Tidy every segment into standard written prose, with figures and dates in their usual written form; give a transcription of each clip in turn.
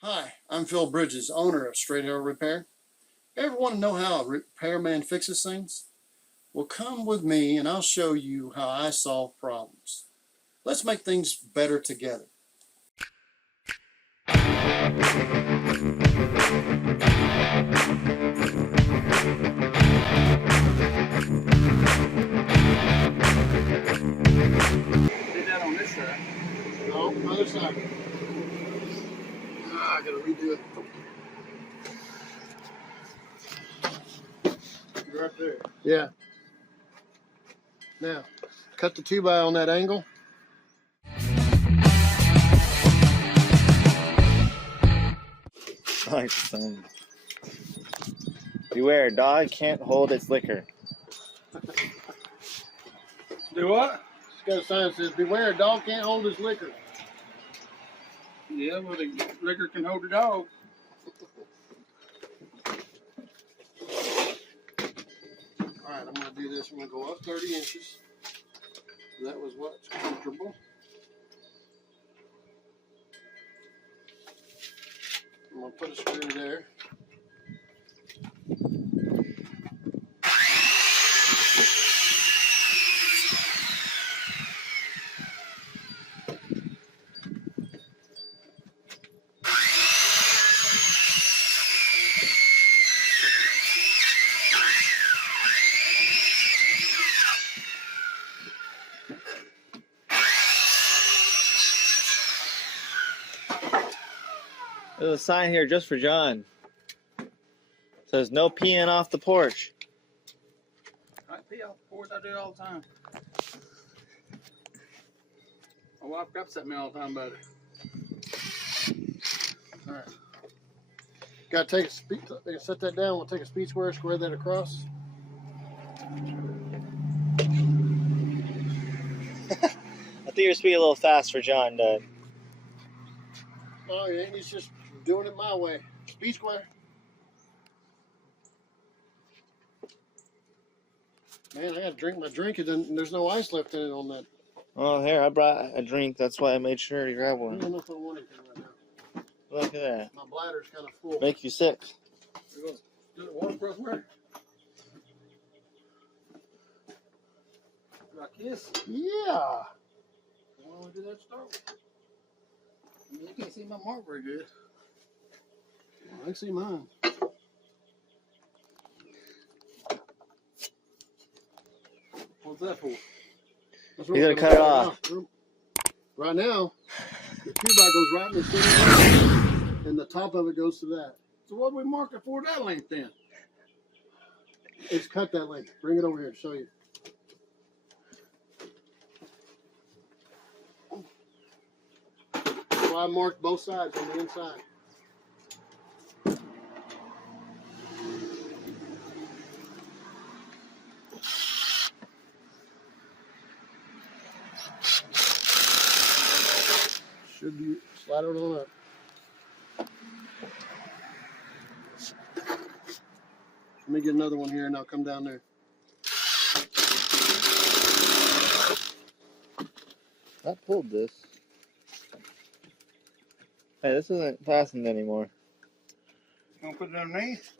Hi, I'm Phil Bridges, owner of Straight Arrow Repair. Ever want to know how a repairman fixes things? Well, come with me and I'll show you how I solve problems. Let's make things better together. Did that on this side. No, other side. I gotta redo it. You're right there. Yeah. Now, cut the 2x on that angle. Like some. Beware, dog can't hold its liquor. Do what? It's got a sign that says, beware, dog can't hold his liquor. Yeah, well, the liquor can hold the dog. Alright, I'm going to do this. I'm going to go up 30 inches. That was what's comfortable. I'm going to put a screw there. There's a sign here just for John. It says no peeing off the porch. I pee off the porch. I do it all the time. My wife upset me all the time about it. Alright. Got to take a speed, set that down. We'll take a speed square that across. I think you're speeding a little fast for John, Dad. Oh, yeah, he's just doing it my way. Speed square. Man, I got to drink my drink, and then there's no ice left in it on that. Oh, here, I brought a drink. That's why I made sure to grab I one. don't know if I want anything right now. Look at that. My bladder's kind of full. Make you sick. We're going to do it water across where? Like this? Yeah. Why don't we do that to start with? I mean, you can't see my mark very good. I can see mine. What's that for? That's You gotta cut it off. Right now, the 2x goes right in the center, and the top of it goes to that. So what do we mark it for that length then? It's cut that length. Bring it over here to show you. So I marked both sides on the inside. Should be slide it on up. Let me get another one here and I'll come down there. I pulled this. Hey, this isn't fastened anymore. You gonna put it underneath?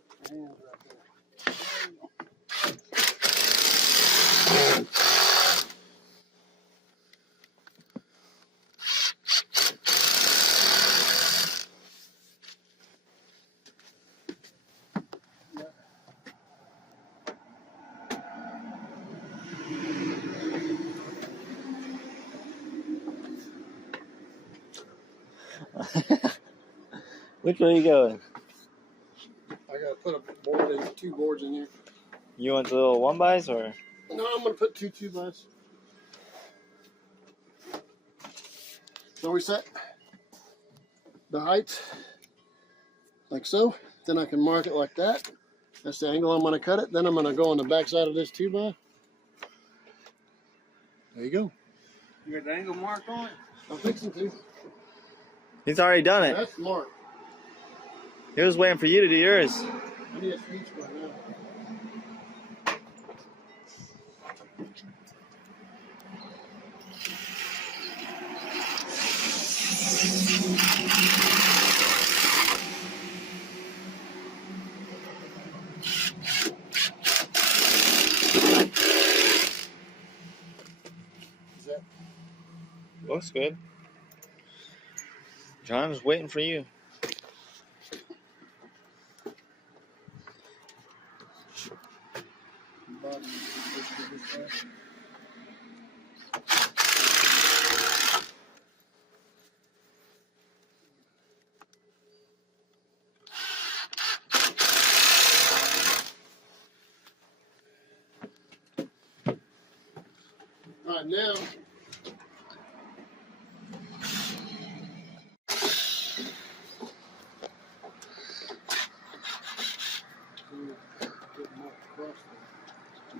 Which way are you going? I gotta put a board in, 2 boards in here. You want the little 1x or? No, I'm gonna put 2 2x. So we set the height like so. Then I can mark it like that. That's the angle I'm gonna cut it. Then I'm gonna go on the back side of this 2x. There you go. You got the angle marked on it? I'm fixing to. He's already done it. That's marked. He was waiting for you to do yours. I need a speed square now. looks good. John was waiting for you. All right, now.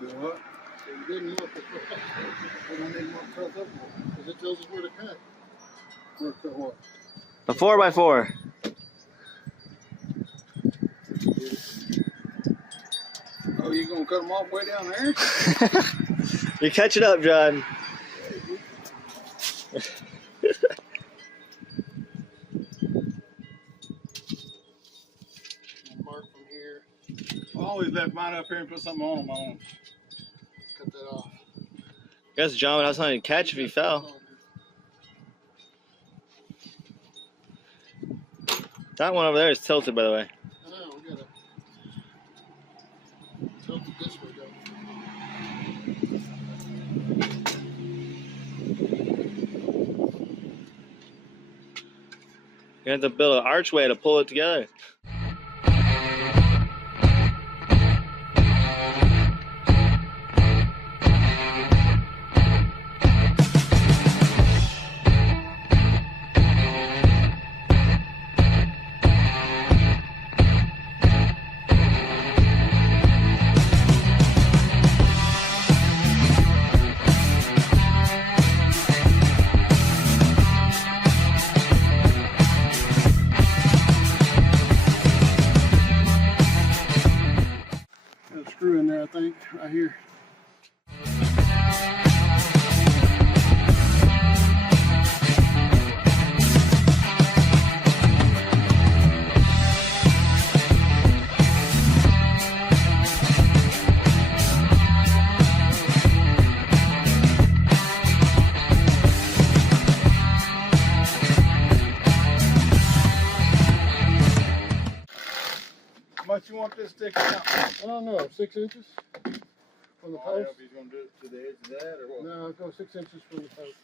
Do what? You didn't mark the cross. We don't need more cross up for. Because it tells us where to cut. Where cut what? The 4x4. Oh, you gonna cut them all the way down there? You're catching up, John. Mark from here. I always left mine up here and put something on them. I won't Cut that off. Guess John would have something to catch if he fell. That one over there is tilted, by the way. I know, we gotta tilt it this way, though. You have to build an archway to pull it together. Got a screw in there, I think, right here. How much you want this sticking out? I don't know, 6 inches from the Oh, yeah, post? if he's gonna do it to the edge of that or what? No, go 6 inches from the post.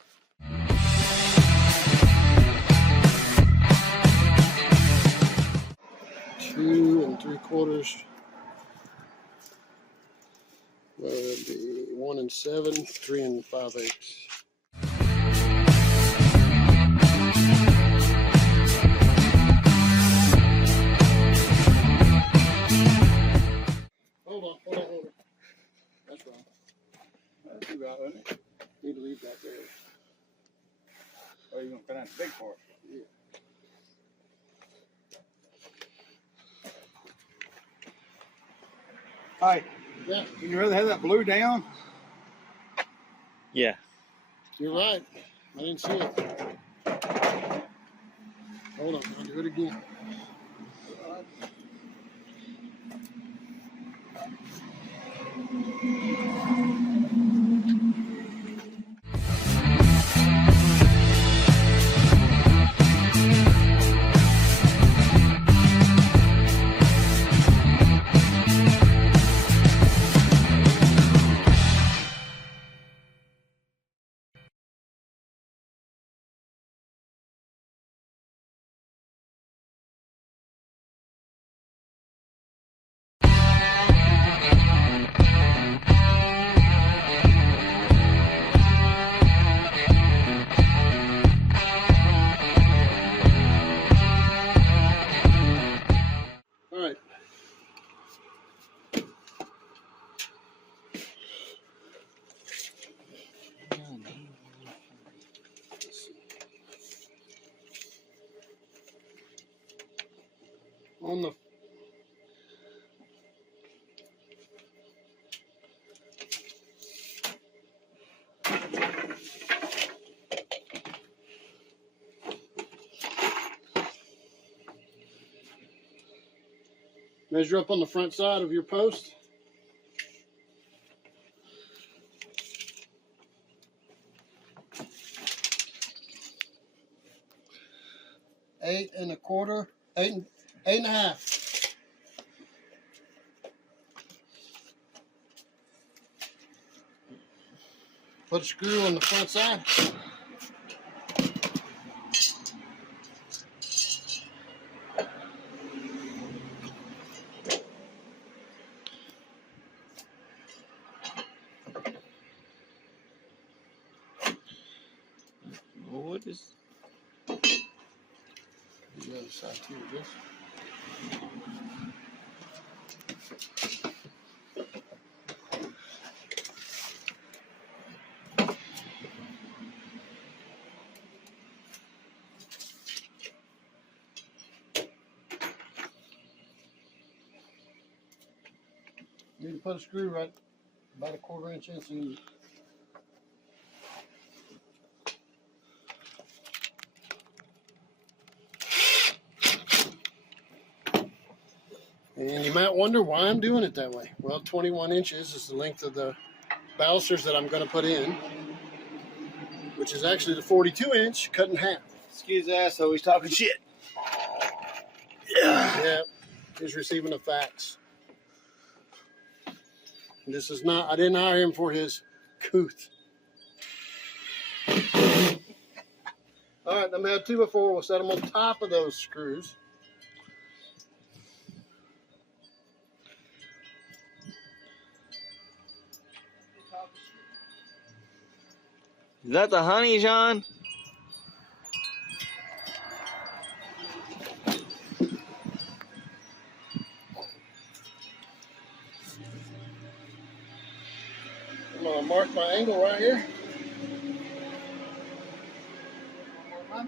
2 3/4. Well, it'd be 1 7, 3 5/8. Hold on. That's wrong. That's too bad, isn't it? Need to leave that there. Oh, you're gonna cut out the big part? Yeah. Hey, Yeah, would you rather have that blue down? Yeah. you're right. I didn't see it. Hold on, I'll do it again. All right. On the measure up on the front side of your post. 8 1/4, 8 1/2. Put a screw on the front side. What is? The other side too, I guess. Need to put a screw right about a 1/4 inch in. And you might wonder why I'm doing it that way. Well, 21 inches is the length of the balusters that I'm going to put in, which is actually the 42 inch cut in half. Excuse the asshole, he's talking shit. Yeah, he's receiving a fax. This is not, I didn't hire him for his couth. All right, I'm going to have 2x4. We'll set them on top of those screws. Is that the honey, John? I'm going to mark my angle right here. There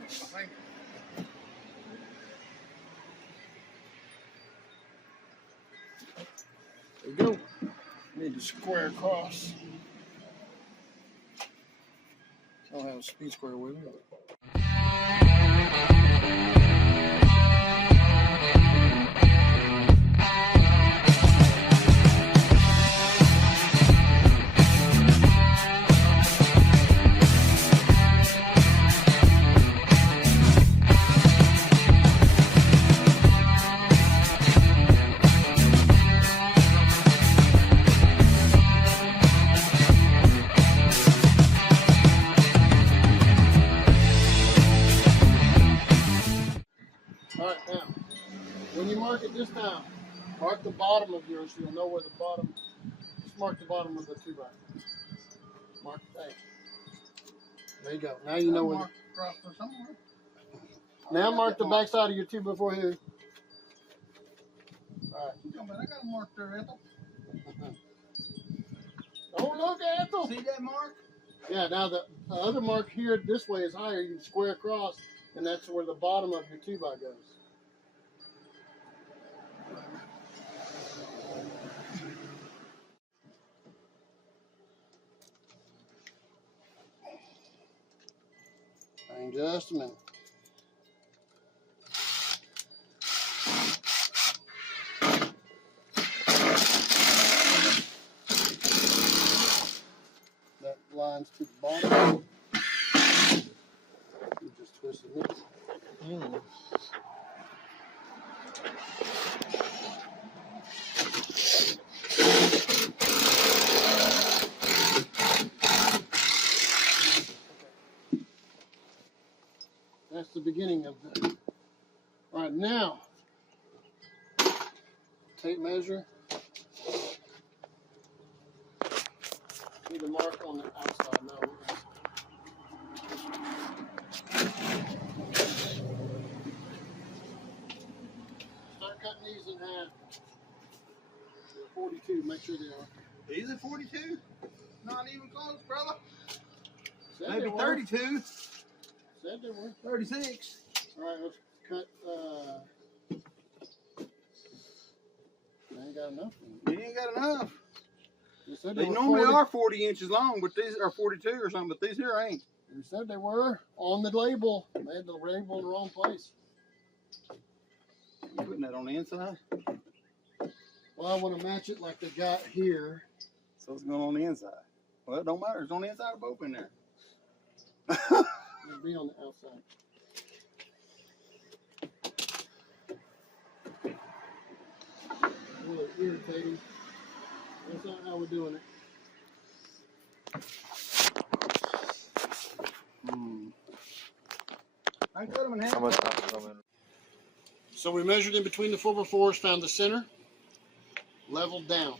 we go. Need to square across. I don't have a speed square with me. All right, now, when you mark it this time, mark the bottom of yours so you'll know where the bottom, just mark the bottom of the 2x. Mark that. There you go. Now you know where. Now mark the back side of your 2x4 here. All right. I got a mark there, Ethel. Oh, look, Ethel. See that mark? Yeah, now the other mark here this way is higher. You can square across, and that's where the bottom of your 2x goes. Hang just a minute. That lines to the bottom. You just twisted it. That's the beginning of the. All right, now tape measure. Need a mark on the outside now. Start cutting these in half. They're 42. Make sure they are. These are 42? Not even close, brother. Said Maybe they were. 32. Said they were. 36. All right, let's cut. I ain't got enough. You ain't got enough. They They were normally 40. are 40 inches long, but these are 42 or something, but these here ain't. They said they were on the label. They had the label in the wrong place. You putting that on the inside? Well, I want to match it like they got here. So it's going on the inside. Well, it don't matter. It's on the inside of both in there. It'll be on the outside. irritating. That's not how we're doing it. I can cut them in half. How much time is coming? So we measured in between the 4x4s, found the center, leveled down.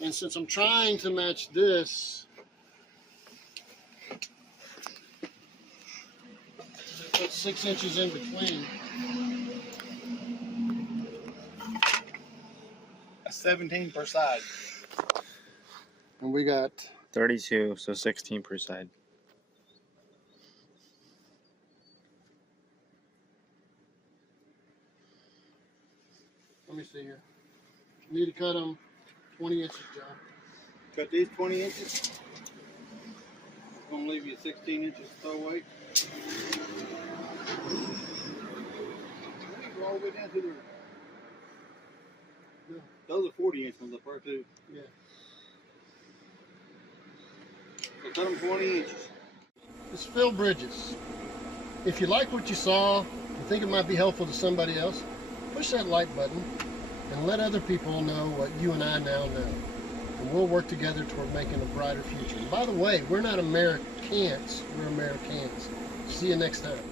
And since I'm trying to match this, I put 6 inches in between. A 17 per side. And we got 32, so 16 per side. let me see here. You need to cut them 20 inches, John. Cut these 20 inches. I'm gonna leave you 16 inches throwaway. Go all the way down to the. No. Those are 40 inch ones up there too. Yeah. So cut them 20 inches. It's Phil Bridges. If you like what you saw, you think it might be helpful to somebody else, push that like button and let other people know what you and I now know. And we'll work together toward making a brighter future. And by the way, we're not Americans, we're Americans. See you next time.